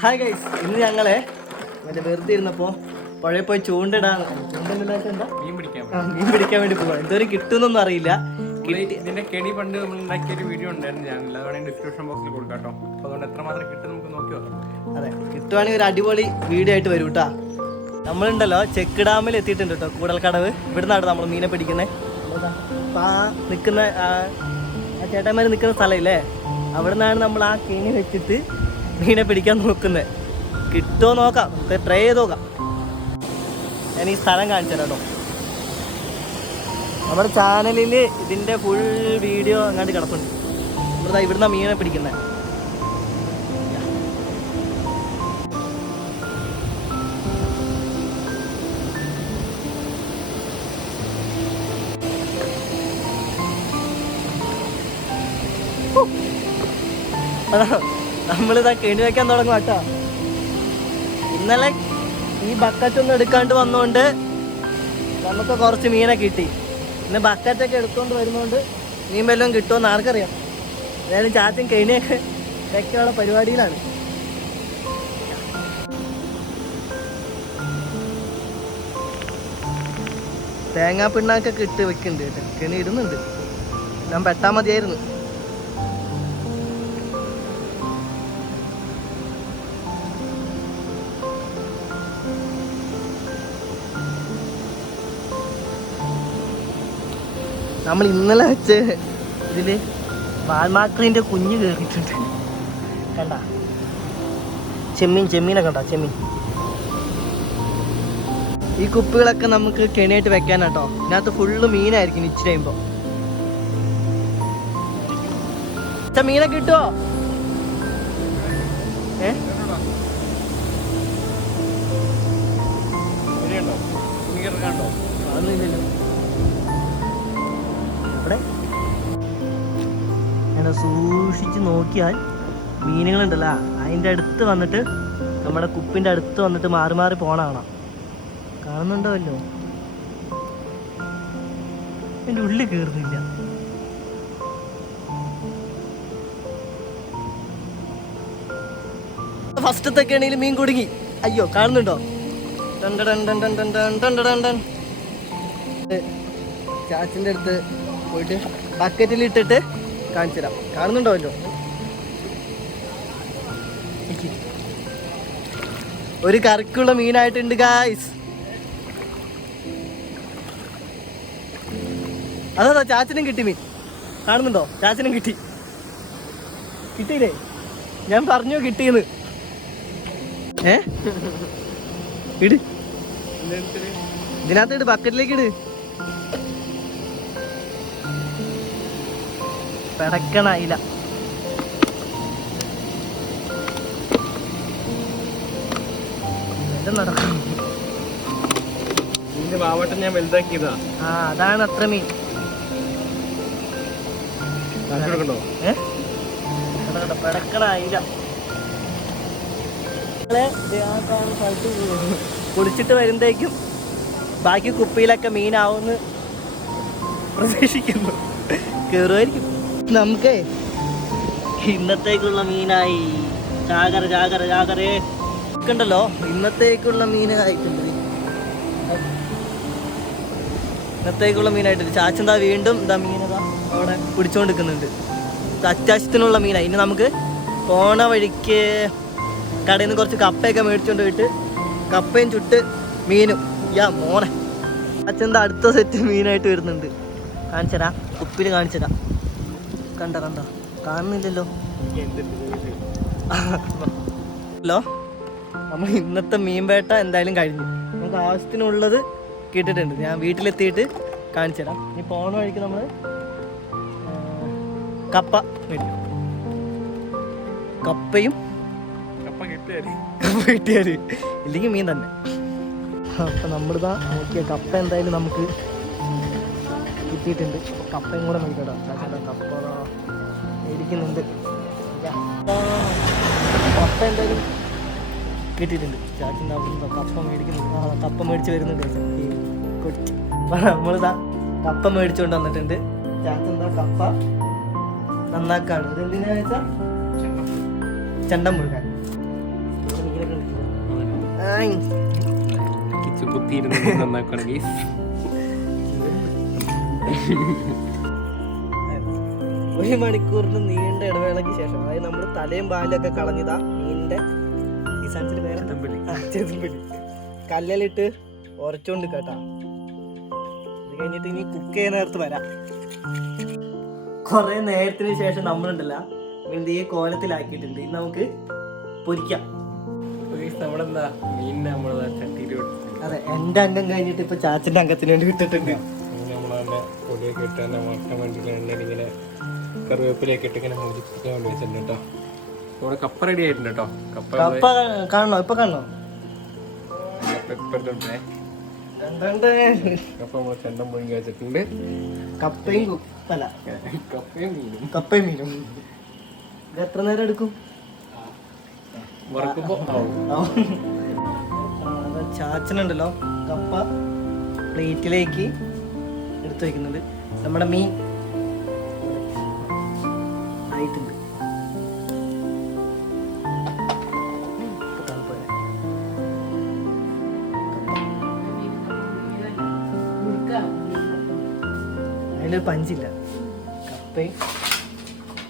Hi guys, ഇന്ന് ഞങ്ങളെ വെറുതെ ഇരുന്നപ്പോൾ പുഴയിൽ പോയി ചൂണ്ടിടാൻ മീൻ പിടിക്കാൻ വേണ്ടി പോവാ. എന്തോരം കിട്ടുമെന്നൊന്നും അറിയില്ല. ഇതിന്റെ കെണി പണ്ട് നമ്മൾ ഉണ്ടാക്കിയ ഒരു വീഡിയോ ഉണ്ടായിരുന്നു ചാനലിൽ, അതുകൊണ്ട് ഡിസ്ക്രിപ്ഷൻ ബോക്സിൽ കൊടുക്കാം കേട്ടോ. അതുകൊണ്ട് എത്രമാത്രം കിട്ടും നമുക്ക് നോക്കി നോക്കാം. അതെ, കിട്ടുവാണെങ്കിൽ ഒരു അടിപൊളി വീഡിയോ ആയിട്ട് വരും കേട്ടാ. നമ്മളുണ്ടല്ലോ ചെക്ക് ഡാമിൽ എത്തിയിട്ടുണ്ട് കേട്ടോ, കൂടൽക്കടവ്. ഇവിടുന്നാണ് നമ്മൾ മീനെ പിടിക്കുന്നത്. അപ്പം ആ നിൽക്കുന്ന ആ ചേട്ടന്മാർ നിൽക്കുന്ന സ്ഥലമില്ലേ, അവിടെ നിന്നാണ് നമ്മൾ ആ കെണി വെച്ചിട്ട് മീനെ പിടിക്കാൻ നോക്കുന്നത്. കിട്ടുമോ നോക്കാം, ട്രൈ ചെയ്ത് നോക്കാം. ഞാൻ ഈ സ്ഥലം കാണിച്ചു തരാം കേട്ടോ. നമ്മുടെ ചാനലിൽ ഇതിൻ്റെ ഫുൾ വീഡിയോ അങ്ങാണ്ട് കിടപ്പുണ്ട്. ഇവിടുന്ന് മീനെ പിടിക്കുന്നത്. നമ്മളിതാ കെണി വയ്ക്കാൻ തുടങ്ങും കേട്ടോ. ഇന്നലെ ഈ ബക്കറ്റൊന്നും എടുക്കാണ്ട് വന്നുകൊണ്ട് നമുക്ക് കുറച്ച് മീനെ കിട്ടി. പിന്നെ ബക്കറ്റൊക്കെ എടുത്തുകൊണ്ട് വരുന്നതുകൊണ്ട് മീൻ വല്ലതും കിട്ടുമെന്ന് ആർക്കറിയാം. ഏതായാലും ചാച്ചൻ കെണിയൊക്കെ വെക്കാനുള്ള പരിപാടിയിലാണ്. തേങ്ങാ പിണ്ണാക്കൊക്കെ ഇട്ട് വെക്കുന്നുണ്ട് കേട്ടോ. കെണി ഇടുന്നുണ്ട്. ഞാൻ പെട്ടാൽ മതിയായിരുന്നു. നമ്മൾ ഇന്നലെ വെച്ച് ഇതിൽ വാൽമാക്രീൻ്റെ കുഞ്ഞ് കയറിയിട്ടുണ്ട്. കണ്ട ചെമ്മീനെ കണ്ട ചെമ്മീൻ. ഈ കുപ്പികളൊക്കെ നമുക്ക് കെണിയായിട്ട് വെക്കാനാട്ടോ. ഇതിനകത്ത് ഫുള്ള് മീനായിരിക്കും ഇച്ചിരി കഴിയുമ്പോൾ. മീനെ കിട്ടുമോ? അതൊന്നുമില്ലല്ലോ. ഇവിടെ അങ്ങനെ സൂക്ഷിച്ച് നോക്കിയാൽ മീനുകളുണ്ടല്ലോ, അതിൻ്റെ അടുത്ത് വന്നിട്ട് നമ്മുടെ കുപ്പിൻ്റെ അടുത്ത് വന്നിട്ട് മാറി മാറി പോണ കാണാം. കാണുന്നുണ്ടല്ലോ, എൻ്റെ ഉള്ളിൽ കയറുന്നില്ല. ഫസ്റ്റത്തെ കെണിയിൽ മീൻ കുടുങ്ങി. അയ്യോ, കാണുന്നുണ്ടോ? ചാച്ചിൻ്റെ അടുത്ത് പോയിട്ട് ബക്കറ്റിൽ ഇട്ടിട്ട് കാണിച്ചു തരാം. കാണുന്നുണ്ടോല്ലോ, ഒരു കറിക്കുള്ള മീനായിട്ടുണ്ട് ഗായ്സ്. അതാ ചാച്ചനും കിട്ടി മീൻ. കാണുന്നുണ്ടോ? ചാച്ചനും കിട്ടിയില്ലേ? ഞാൻ പറഞ്ഞു കിട്ടിയെന്ന്. ഇട്, ഇതിനകത്ത് ഇട്, ബക്കറ്റിലേക്ക് ഇട്. പെടക്കണയില്ല. ഞാൻ വലുതാക്കിയതാ. ആ, അതാണ് അത്ര മീൻ. പെടക്കണയില്ല. കുളിച്ചിട്ട് വരുമ്പോഴേക്കും ബാക്കി കുപ്പിയിലൊക്കെ മീനാവുമെന്ന് പ്രതീക്ഷിക്കുന്നു. കയറുമായിരിക്കും. നമുക്ക് ഇന്നത്തേക്കുള്ള മീനായി. ചാകരേ ഉണ്ടല്ലോ, ഇന്നത്തേക്കുള്ള മീനായിട്ടുണ്ട്. ഇന്നത്തേക്കുള്ള മീനായിട്ടുണ്ട്. ചാച്ചന്താ വീണ്ടും ഇതാ മീനതാ അവിടെ പിടിച്ചോണ്ടിരിക്കുന്നുണ്ട്. അത്യാവശ്യത്തിനുള്ള മീനായി. ഇനി നമുക്ക് പോണ വഴിക്ക് കടയിൽ നിന്ന് കുറച്ച് കപ്പയൊക്കെ മേടിച്ചുകൊണ്ട് പോയിട്ട് കപ്പയും ചുട്ട് മീനും. മോനെ, അച്ഛൻ്റെ അടുത്ത സെറ്റ് മീനായിട്ട് വരുന്നുണ്ട്. കാണിച്ചരാ, കുപ്പിയിൽ കാണിച്ചരാ. കണ്ട കാണുന്നില്ലല്ലോ. ഹലോ, നമ്മൾ ഇന്നത്തെ മീൻവേട്ട എന്തായാലും കഴിഞ്ഞു. നമുക്ക് ആവശ്യത്തിനുള്ളത് കിട്ടിയിട്ടുണ്ട്. ഞാൻ വീട്ടിലെത്തിയിട്ട് കാണിച്ചു തരാം. ഇനി പോണ വഴിക്ക് നമ്മൾ കപ്പ മേടിക്കും. കപ്പയും കിട്ടിയാല് ഇല്ലെങ്കിൽ മീൻ തന്നെ. അപ്പം നമ്മളിതാ നോക്കിയ കപ്പ എന്തായാലും നമുക്ക് കിട്ടിയിട്ടുണ്ട്. കപ്പയും കൂടെ നോക്കിക്കോട്ടോ. കപ്പ ഇരിക്കുന്നുണ്ട്. കപ്പ എന്തായാലും കിട്ടിയിട്ടുണ്ട്. ചാച്ചിൻ്റെ അവിടെ കപ്പ മേടിക്കുന്നുണ്ട്. കപ്പ മേടിച്ച് വരുന്നുണ്ട്. അപ്പം നമ്മളിതാ കപ്പ മേടിച്ചുകൊണ്ട് വന്നിട്ടുണ്ട്. ചാച്ചെന്താ കപ്പ നന്നാക്കാണ്. ഇതെന്തിനാ വെച്ചാൽ ചെണ്ടം മുഴുകാൻ. കിച്ചു കുത്തിയിരുന്ന് നന്നാക്കണം ഗൈസ്. ഒരു മണിക്കൂറിന് നീണ്ട ഇടവേളയ്ക്ക് ശേഷം, അതായത് നമ്മൾ തലയും പാലൊക്കെ കളഞ്ഞതാ മീനിന്റെ ഈ സാധനത്തിന് പേര് ചെതുമ്പലി കല്ലിലിട്ട് ഉരച്ചോണ്ട് കേട്ടാ. ഇത് കഴിഞ്ഞിട്ട് ഇനി കുക്ക് ചെയ്യുന്ന നേരത്ത് വരാം. കുറെ നേരത്തിന് ശേഷം നമ്മളുണ്ടല്ല വീണ്ടും ഈ കോലത്തിലാക്കിയിട്ടുണ്ട്. ഇനി നമുക്ക് പൊരിക്കാം. നമ്മളെന്താ മീനിനെ നമ്മളെ ചട്ടിയിൽ അതെ, എന്റെ അംഗം കഴിഞ്ഞിട്ട് ഇപ്പൊ ചാച്ചന്റെ അംഗത്തിന് വേണ്ടി വിട്ടിട്ടുണ്ട്. നമ്മളതിന്റെ പൊടിയൊക്കെ ഇട്ട് തന്നെ വറക്കാൻ വേണ്ടിയിട്ട് എണ്ണയിൽ ഇങ്ങനെ കറിവേപ്പിലൊക്കെ ഇട്ട് ഇങ്ങനെ മുരിക്കാൻ വേണ്ടി വെച്ചിട്ടുണ്ട് കേട്ടോ. ഇവിടെ കപ്പ റെഡി ആയിട്ടുണ്ട് കേട്ടോ. കപ്പ കാണണോ? ഇപ്പൊ കാണണോ? കപ്പ നമ്മൾ ചെണ്ടം പൊഴുങ്ങി വെച്ചിട്ടുണ്ട്. കപ്പയും മീനും ഇത് എത്ര നേരം എടുക്കും? വറക്കുമ്പോ ചാച്ചനുണ്ടല്ലോ കപ്പ പ്ലേറ്റിലേക്ക് എടുത്തു വയ്ക്കുന്നുണ്ട്. നമ്മുടെ മീൻ ആയിട്ടുണ്ട്. അതിലൊരു പഞ്ചില്ല. കപ്പയും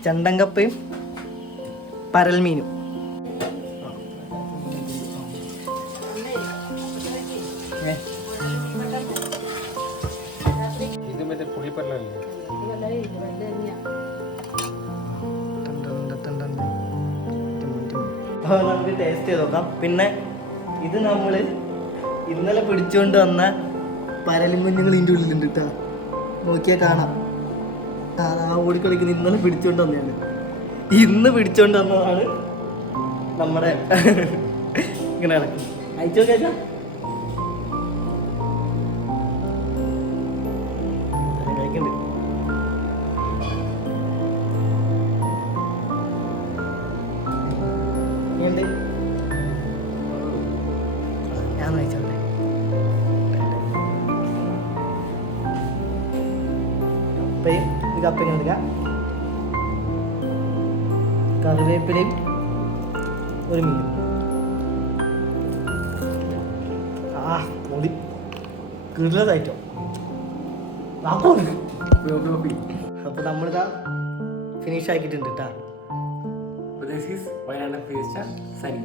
ചണ്ടൻ കപ്പയും പരൽ മീനും. ഇത് മറ്റേ പുളിപ്പറലല്ലേ? നമുക്ക് ടേസ്റ്റ് ചെയ്ത് നോക്കാം. പിന്നെ ഇത് നമ്മള് ഇന്നലെ പിടിച്ചുകൊണ്ട് വന്ന പരലും കുഞ്ഞുങ്ങൾ ഇതിൻ്റെ ഉള്ളിലുണ്ട് കേട്ടോ. നോക്കിയാൽ കാണാം. ആ ഓടിക്കളിക്കുന്ന ഇന്നലെ പിടിച്ചുകൊണ്ട് വന്നതാണ്. ഇന്ന് പിടിച്ചുകൊണ്ട് വന്നതാണ് നമ്മുടെ ഇങ്ങനെ ഇളക്കി അയച്ചു നോക്കിയാ. കഴിക്കണ്ട്. എന്ത് ഞാൻ കഴിച്ചോട്ടെ. കപ്പയും ഇത് കപ്പയും എടുക്കാം. കറിവേപ്പിലയും ഒരു മീനും. മുടി കിടലതായിട്ടോ. അപ്പൊ നമ്മളിതാ ഫിനിഷ് ആക്കിയിട്ടുണ്ട് കേട്ടാ. This is Wayanad Fiesta Sunny.